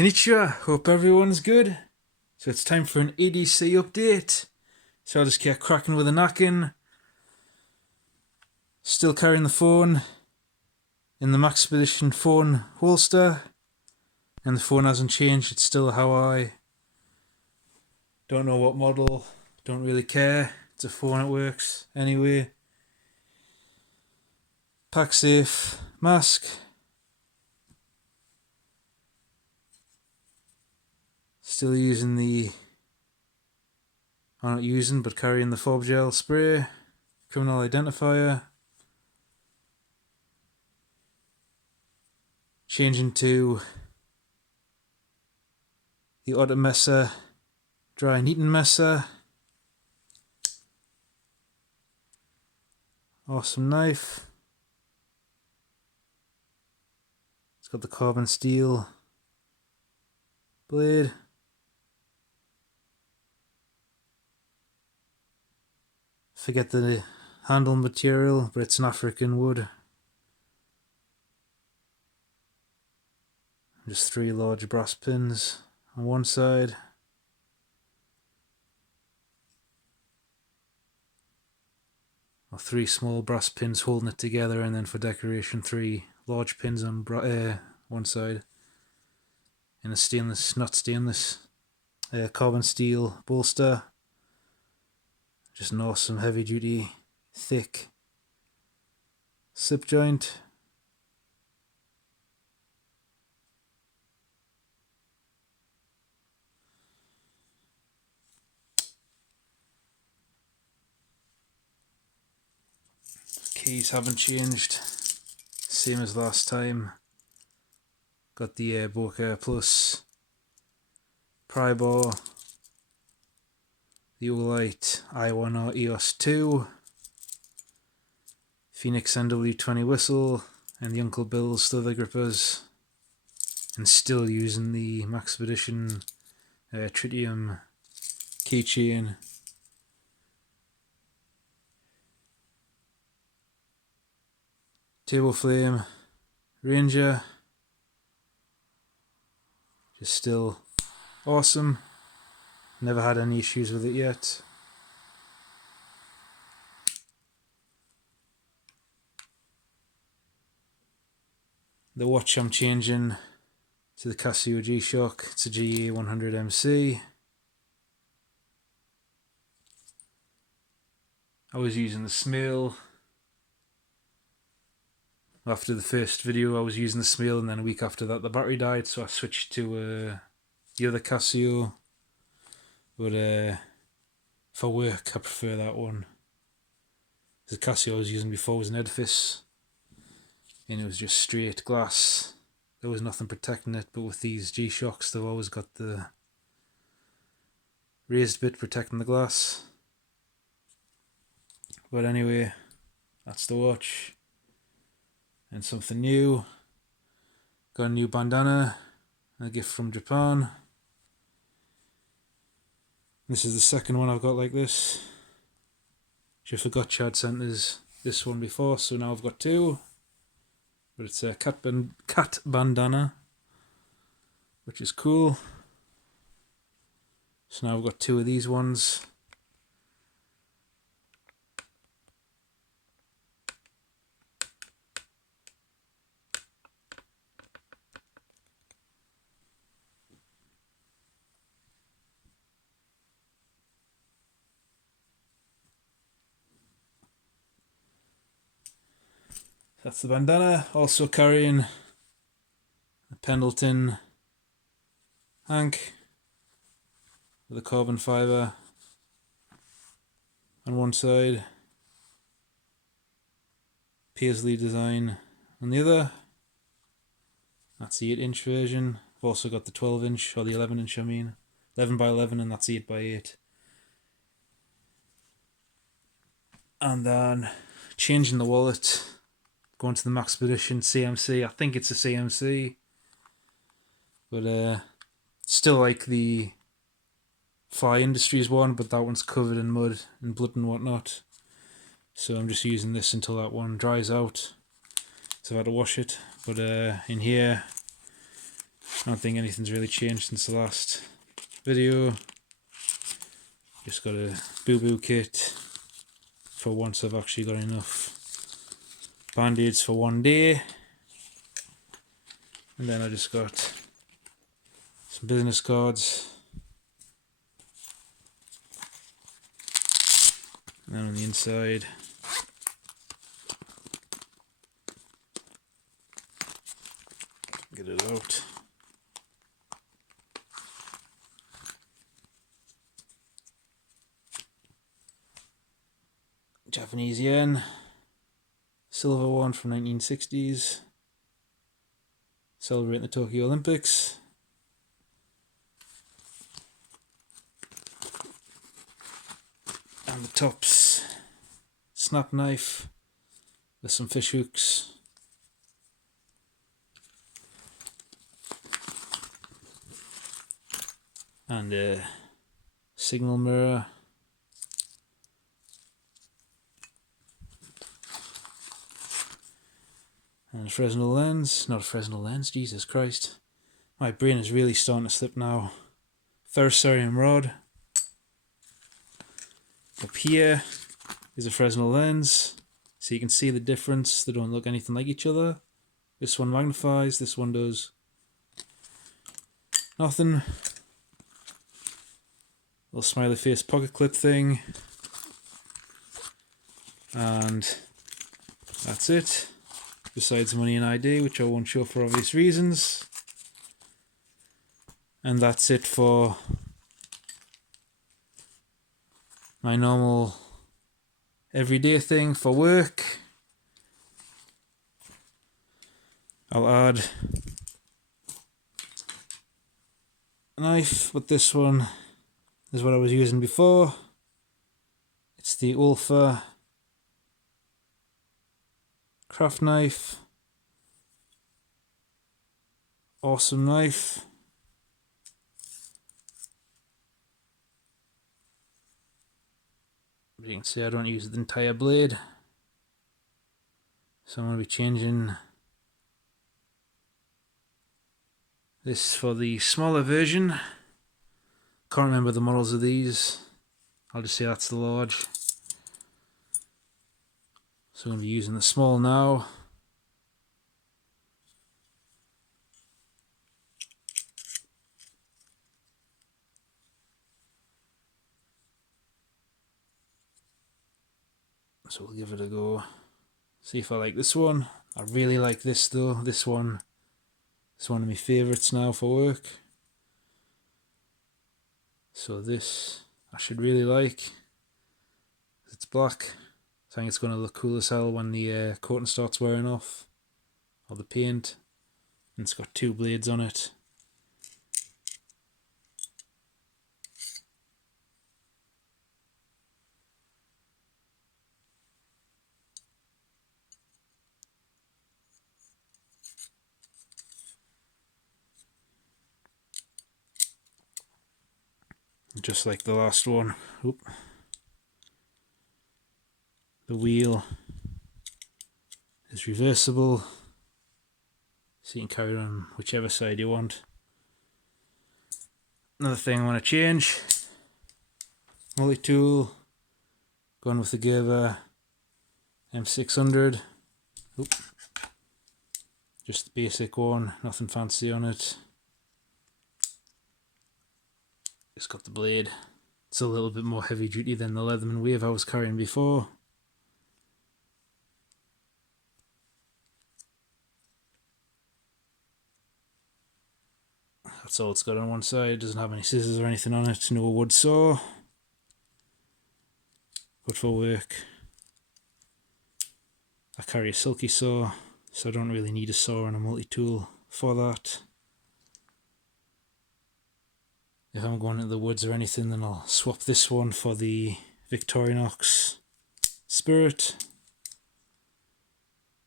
Konnichiwa, hope everyone's good. So it's time for an EDC update. So I'll just get cracking with the knacking. Still carrying the phone in the Maxpedition phone holster. And the phone hasn't changed, it's still Hawaii. Don't know what model, don't really care. It's a phone, it works anyway. Pack safe, mask. Still using carrying the fob gel spray, criminal identifier. Changing to the Ottomessa dry kneading messer. Awesome knife. It's got the carbon steel blade. Forget the handle material, but it's an African wood. Just 3 large brass pins on one side. Or 3 small brass pins holding it together, and then for decoration 3 large pins on one side. In a stainless, not stainless, carbon steel bolster. Just an awesome heavy duty, thick slip joint. Keys haven't changed, same as last time. Got the Boca Plus pry bar, the Olight I1R EOS 2, Phoenix NW20 whistle, and the Uncle Bill's leather grippers, and still using the Maxpedition tritium keychain. Turbo Flame Ranger, just still awesome. Never had any issues with it yet. The watch I'm changing to the Casio G-Shock. It's a GA100MC. I was using the Smale. After the first video I was using the Smale, and then a week after that the battery died, so I switched to the other Casio. But for work I prefer that one. The Casio I was using before was an edifice, and it was just straight glass. There was nothing protecting it, but with these G-Shocks they've always got the raised bit protecting the glass. But anyway, that's the watch. And something new. Got a new bandana, a gift from Japan. This is the second one I've got like this. I forgot Chad sent us this one before, so now I've got 2. But it's a cat bandana, which is cool. So now I've got 2 of these ones. That's the bandana. Also carrying a Pendleton hank with a carbon fibre on one side, paisley design on the other. That's the 8-inch version. I've also got the 12-inch, or the 11-inch I mean. 11x11, and that's 8x8. And then changing the wallet. Going to the Maxpedition CMC. I think it's a CMC. But still like the Fly Industries one, but that one's covered in mud and blood and whatnot. So I'm just using this until that one dries out. So I've had to wash it. But in here, I don't think anything's really changed since the last video. Just got a boo-boo kit for once I've actually got enough band-aids for one day. And then I just got some business cards. And then on the inside, get it out. Japanese yen, silver one from 1960s, celebrating the Tokyo Olympics. And the top's snap knife with some fish hooks. And a signal mirror. And a Fresnel lens. Not a Fresnel lens, Jesus Christ. My brain is really starting to slip now. Ferrocerium rod. Up here is a Fresnel lens. So you can see the difference. They don't look anything like each other. This one magnifies, this one does nothing. Little smiley face pocket clip thing. And that's it. Besides money and ID, which I won't show for obvious reasons. And that's it for my normal everyday thing for work. I'll add a knife, but this one is what I was using before. It's the Ulfa craft knife. Awesome knife. But you can see I don't use the entire blade. So I'm going to be changing this for the smaller version. Can't remember the models of these. I'll just say that's the large. So I'm going to be using the small now. So we'll give it a go. See if I like this one. I really like this though. This one is one of my favourites now for work. So this I should really like. It's black. I think it's going to look cool as hell when the coating starts wearing off. Or the paint. And it's got two blades on it. Just like the last one. Oop. The wheel is reversible, so you can carry it on whichever side you want. Another thing I want to change, multi-tool, going with the Gerber M600. Oop. Just the basic one, nothing fancy on it. It's got the blade. It's a little bit more heavy duty than the Leatherman Wave I was carrying before. That's all it's got on one side. It doesn't have any scissors or anything on it. No wood saw. But for work, I carry a silky saw, so I don't really need a saw and a multi-tool for that. If I'm going into the woods or anything, then I'll swap this one for the Victorinox Spirit,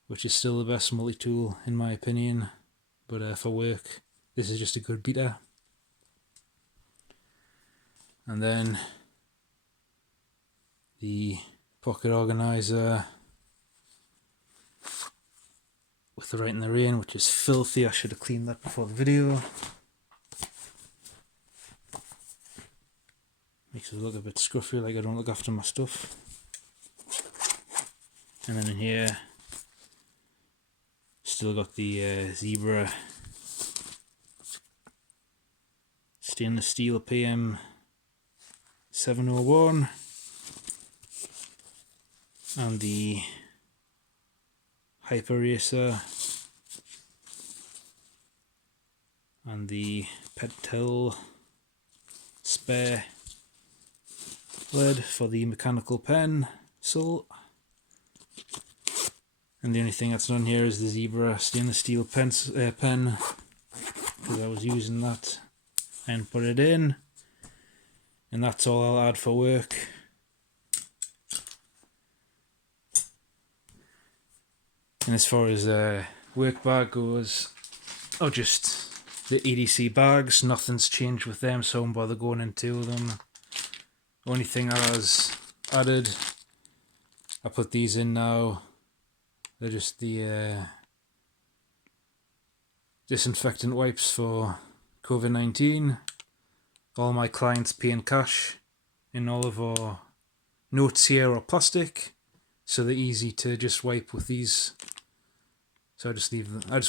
which is still the best multi-tool in my opinion. But for work, this is just a good beater. And then the pocket organizer with the Right in the Rain, which is filthy. I should have cleaned that before the video. Makes it look a bit scruffy, like I don't look after my stuff. And then in here, still got the Zebra stainless steel PM 701 and the Hyper Racer and the Pentel spare lead for the mechanical pen pencil. And the only thing that's on here is the Zebra stainless steel pen, because I was using that and put it in, and that's all I'll add for work. And as far as work bag goes, just the EDC bags, nothing's changed with them, so I won't bother going into them. Only thing I was added, I put these in now. They're just the disinfectant wipes for COVID-19. All my clients pay in cash, and all of our notes here are plastic, so they're easy to just wipe with these. So I just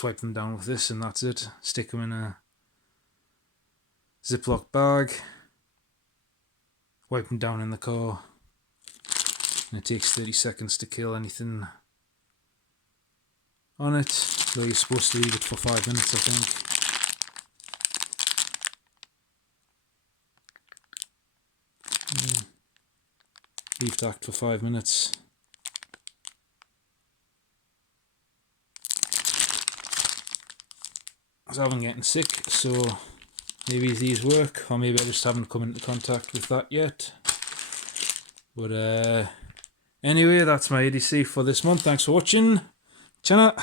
wipe them down with this, and that's it. Stick them in a Ziploc bag, wipe them down in the car, and it takes 30 seconds to kill anything on it, so you're supposed to leave it for 5 minutes, I think. Leave that for 5 minutes. So I've been getting sick, so maybe these work, or maybe I just haven't come into contact with that yet. But anyway, that's my EDC for this month. Thanks for watching. Chana.